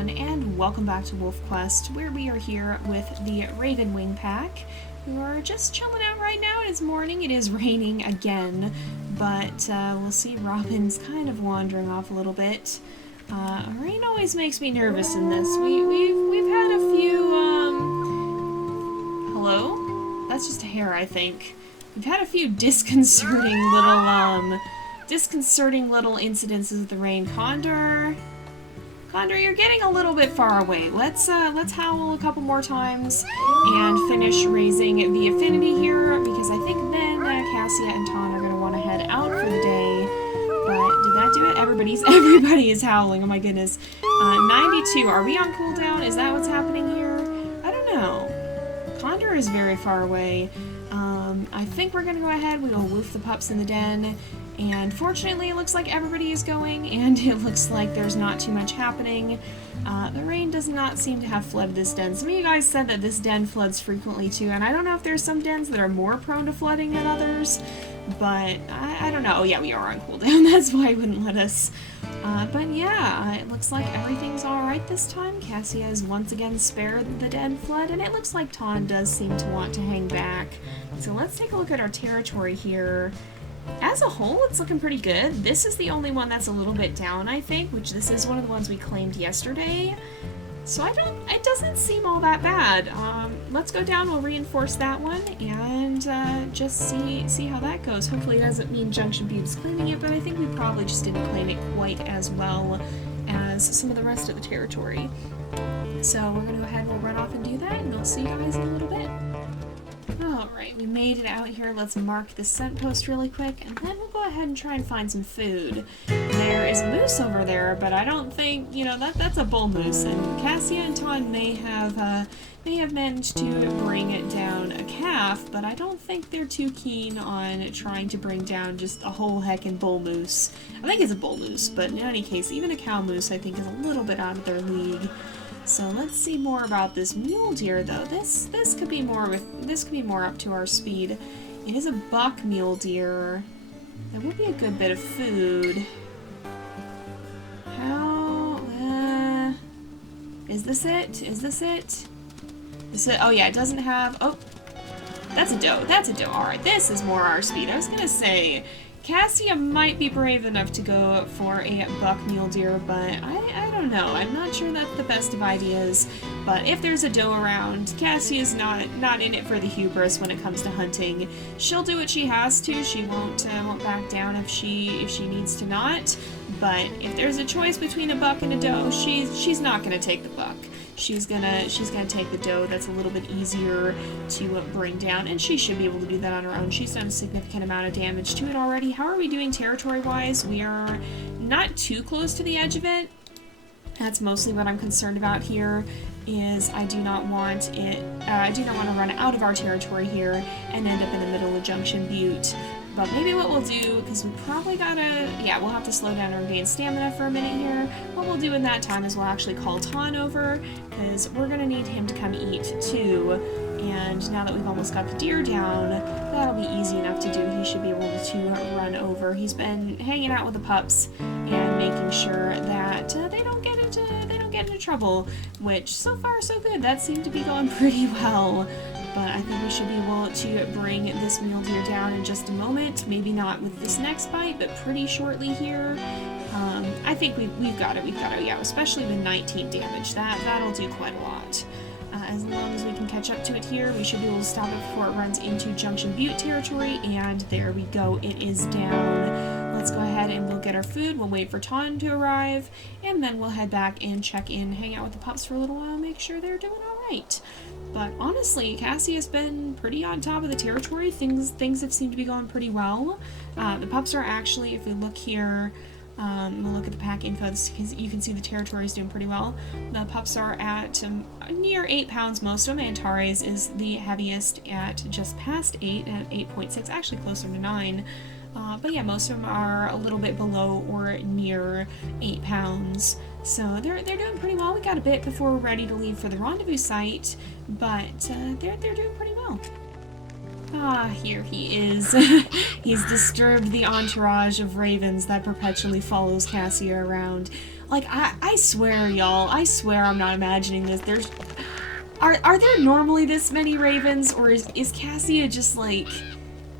everyone, and welcome back to WolfQuest, where we are here with the Ravenwing pack, who are just chilling out right now. It is morning, it is raining again, but we'll see. Robin's kind of wandering off a little bit. Rain always makes me nervous in this. We've had a few, hello? That's just a hair, I think. We've had a few disconcerting little incidences with the rain. Condor, you're getting a little bit far away. Let's howl a couple more times and finish raising the affinity here, because I think then Cassia and Tawn are going to want to head out for the day. But did that do it? Everybody is howling. Oh my goodness. 92. Are we on cooldown? Is that what's happening here? I don't know. Condor is very far away. I think we're going to go ahead. We will woof the pups in the den. And fortunately, it looks like everybody is going, and it looks like there's not too much happening. The rain does not seem to have flooded this den. Some of you guys said that this den floods frequently too, and I don't know if there's some dens that are more prone to flooding than others, but I don't know. Oh yeah, we are on cooldown. That's why it wouldn't let us. But yeah, it looks like everything's alright this time. Cassia is once again spared the den flood, and it looks like Tawn does seem to want to hang back. So let's take a look at our territory here. As a whole, it's looking pretty good. This is the only one that's a little bit down, I think, which this is one of the ones we claimed yesterday. So it doesn't seem all that bad. Let's go down, we'll reinforce that one, and just see how that goes. Hopefully it doesn't mean Junction Buttes claiming it, but I think we probably just didn't claim it quite as well as some of the rest of the territory. So we're going to go ahead and we'll run off and do that, and we'll see you guys in a little bit. Alright, we made it out here. Let's mark the scent post really quick, and then we'll go ahead and try and find some food. There is a moose over there, but I don't think, you know, that's a bull moose, and Cassia and Tawn may have managed to bring down a calf, but I don't think they're too keen on trying to bring down just a whole heckin' bull moose. I think it's a bull moose, but in any case, even a cow moose I think is a little bit out of their league. So let's see more about this mule deer, though. This could be more up to our speed. It is a buck mule deer. That would be a good bit of food. How? Is this it? Is this it? Oh yeah, it doesn't have. Oh, that's a doe. That's a doe. All right, this is more our speed. I was gonna say Cassia might be brave enough to go for a buck mule deer, but I don't know. I'm not sure that's the best of ideas. But if there's a doe around, Cassia's not in it for the hubris when it comes to hunting. She'll do what she has to. She won't back down if she needs to not. But if there's a choice between a buck and a doe, she's not gonna take the buck. She's gonna take the doe. That's a little bit easier to bring down, and she should be able to do that on her own. She's done a significant amount of damage to it already. How are we doing territory-wise? We are not too close to the edge of it. That's mostly what I'm concerned about here. Is I do not want to run out of our territory here and end up in the middle of Junction Butte. But maybe what we'll do, because we probably we'll have to slow down and regain stamina for a minute here. What we'll do in that time is we'll actually call Tawn over, because we're going to need him to come eat too. And now that we've almost got the deer down, that'll be easy enough to do. He should be able to run over. He's been hanging out with the pups and making sure that they don't get into trouble, which so far so good. That seemed to be going pretty well. But I think we should be able to bring this mule deer down in just a moment. Maybe not with this next bite, but pretty shortly here. I think we've got it. Yeah, especially with 19 damage. That'll do quite a lot. As long as we can catch up to it here, we should be able to stop it before it runs into Junction Butte territory. And there we go. It is down. Let's go ahead and we'll get our food. We'll wait for Tawn to arrive, and then we'll head back and check in, hang out with the pups for a little while, make sure they're doing all right. But honestly, Cassia's been pretty on top of the territory. Things have seemed to be going pretty well. The pups are actually, if we look here, we'll look at the pack info, because you can see the territory is doing pretty well. The pups are at near 8 pounds, most of them. Antares is the heaviest at just past 8, at 8.6, actually closer to 9. But yeah, most of them are a little bit below or near 8 pounds. So they're doing pretty well. We got a bit before we're ready to leave for the rendezvous site, but they're doing pretty well. Ah, here he is. He's disturbed the entourage of ravens that perpetually follows Cassia around. Like, I swear, y'all, I swear I'm not imagining this. Are there normally this many ravens, or is Cassia just, like,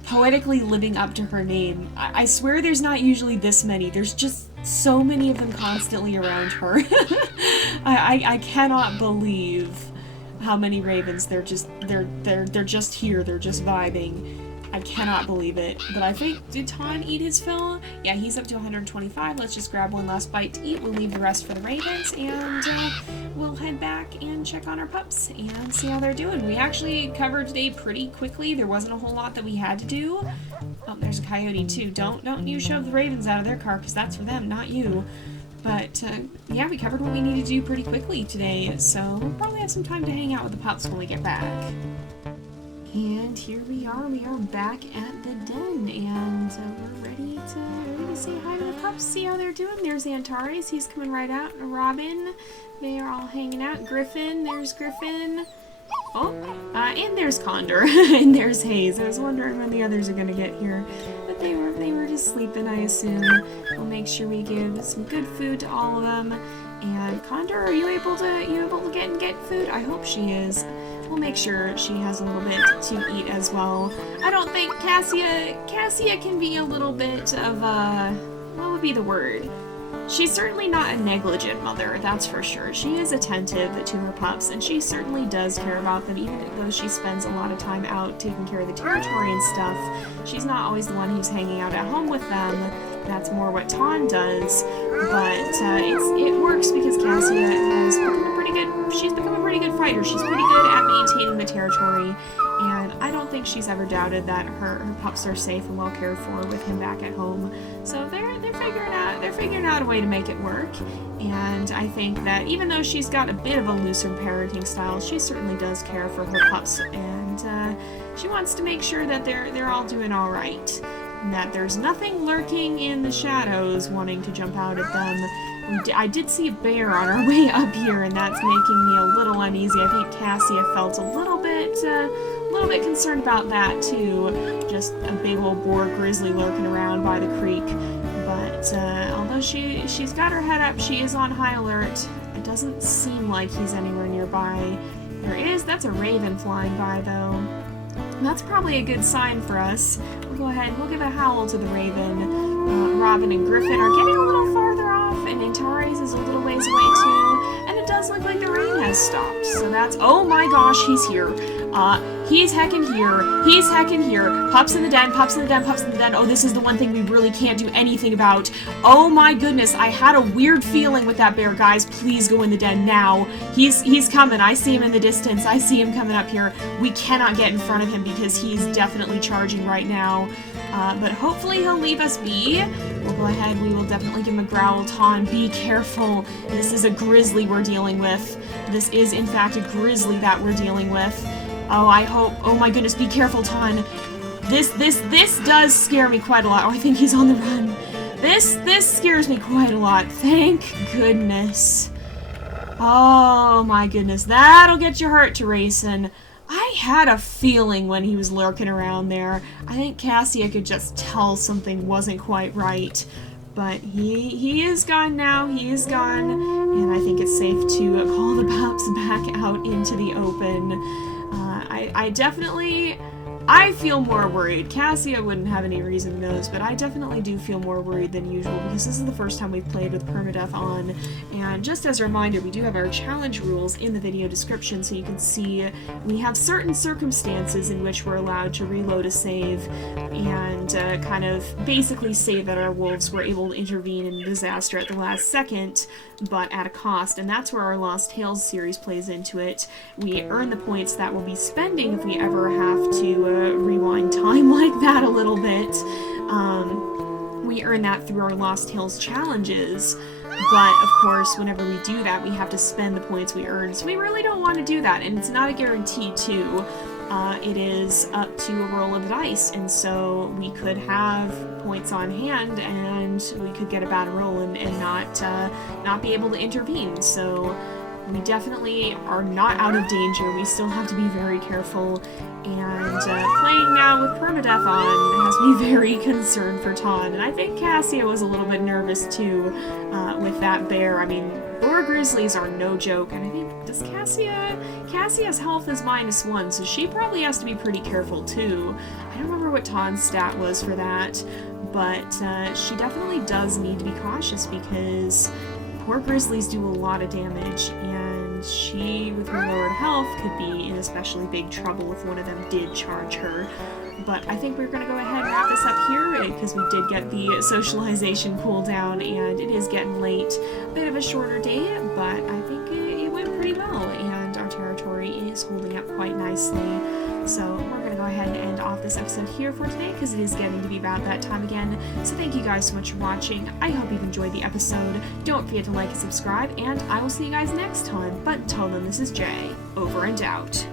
poetically living up to her name? I swear there's not usually this many. There's just so many of them constantly around her. I cannot believe how many ravens. They're just here. They're just vibing. I cannot believe it. But I think, did Tawn eat his fill? Yeah, he's up to 125. Let's just grab one last bite to eat. We'll leave the rest for the ravens, and we'll head back and check on our pups and see how they're doing. We actually covered today pretty quickly. There wasn't a whole lot that we had to do. Oh, there's a coyote too. Don't you shove the ravens out of their car, because that's for them, not you. But, yeah, we covered what we needed to do pretty quickly today, so we'll probably have some time to hang out with the pups when we get back. And here we are back at the den, and we're ready to say hi to the pups, see how they're doing. There's Antares, he's coming right out, Robin, they are all hanging out. Griffin, there's Griffin. Oh, and there's Condor, and there's Hayes. I was wondering when the others are gonna get here, but they were just sleeping, I assume. We'll make sure we give some good food to all of them. And Condor, are you able to get food? I hope she is. We'll make sure she has a little bit to eat as well. I don't think Cassia can be a little bit of a, what would be the word? She's certainly not a negligent mother, that's for sure. She is attentive to her pups, and she certainly does care about them, even though she spends a lot of time out taking care of the territory and stuff. She's not always the one who's hanging out at home with them. That's more what Tawn does, but it works because Cassia has she's become a pretty good fighter. She's pretty good at maintaining the territory, and I don't think she's ever doubted that her pups are safe and well cared for with him back at home. So they're figuring out a way to make it work. And I think that even though she's got a bit of a looser parenting style, she certainly does care for her pups, and she wants to make sure that they're all doing all right, and that there's nothing lurking in the shadows wanting to jump out at them. I did see a bear on our way up here, and that's making me a little uneasy. I think Cassia felt a little bit concerned about that too. Just a big old boar grizzly lurking around by the creek. But although she's got her head up, she is on high alert. It doesn't seem like he's anywhere nearby. That's a raven flying by though. That's probably a good sign for us. We'll go ahead and we'll give a howl to the raven. Robin and Griffin are getting a little farther off, and Antares is a little ways away too. And it does look like the rain has stopped. So that's, oh my gosh, he's here. He's heckin' here. He's heckin' here. Pups in the den, pups in the den, pups in the den. Oh, this is the one thing we really can't do anything about. Oh my goodness, I had a weird feeling with that bear. Guys, please go in the den now. He's coming. I see him in the distance. I see him coming up here. We cannot get in front of him because he's definitely charging right now. But hopefully he'll leave us be. We'll go ahead. We will definitely give him a growl. Tawn, be careful. This is a grizzly we're dealing with. This is, in fact, a grizzly that we're dealing with. Oh, I hope. Oh my goodness, be careful, Tawn. This does scare me quite a lot. Oh, I think he's on the run. This scares me quite a lot. Thank goodness. Oh my goodness, that'll get your heart to racing. I had a feeling when he was lurking around there. I think Cassia could just tell something wasn't quite right. But he is gone now. He is gone. And I think it's safe to call the pups back out into the open. I feel more worried. Cassia wouldn't have any reason to know this, but I definitely do feel more worried than usual because this is the first time we've played with permadeath on. And just as a reminder, we do have our challenge rules in the video description, so you can see we have certain circumstances in which we're allowed to reload a save and kind of basically say that our wolves were able to intervene in the disaster at the last second, but at a cost, and that's where our Lost Tales series plays into it. We earn the points that we'll be spending if we ever have to rewind time like that a little bit. We earn that through our Lost Tales challenges, but of course whenever we do that we have to spend the points we earn, so we really don't want to do that, and it's not a guarantee too. It is up to a roll of the dice, and so we could have points on hand and we could get a bad roll and not be able to intervene. So we definitely are not out of danger. We still have to be very careful, and playing now with permadeath on has me very concerned for Tawn, and I think Cassia was a little bit nervous too with that bear. I mean, boar grizzlies are no joke, and I think, does Cassia's health is -1, so she probably has to be pretty careful too. I don't remember what Tawn's stat was for that, but she definitely does need to be cautious because poor grizzlies do a lot of damage, and she, with her lowered health, could be in especially big trouble if one of them did charge her. But I think we're going to go ahead and wrap this up here because we did get the socialization cooldown and it is getting late. A bit of a shorter day, but I think it went pretty well, and our territory is holding up quite nicely. So we're going to go ahead and end off this episode here for today because it is getting to be about that time again. So thank you guys so much for watching. I hope you've enjoyed the episode. Don't forget to like and subscribe, and I will see you guys next time. But until then, this is Jay, over and out.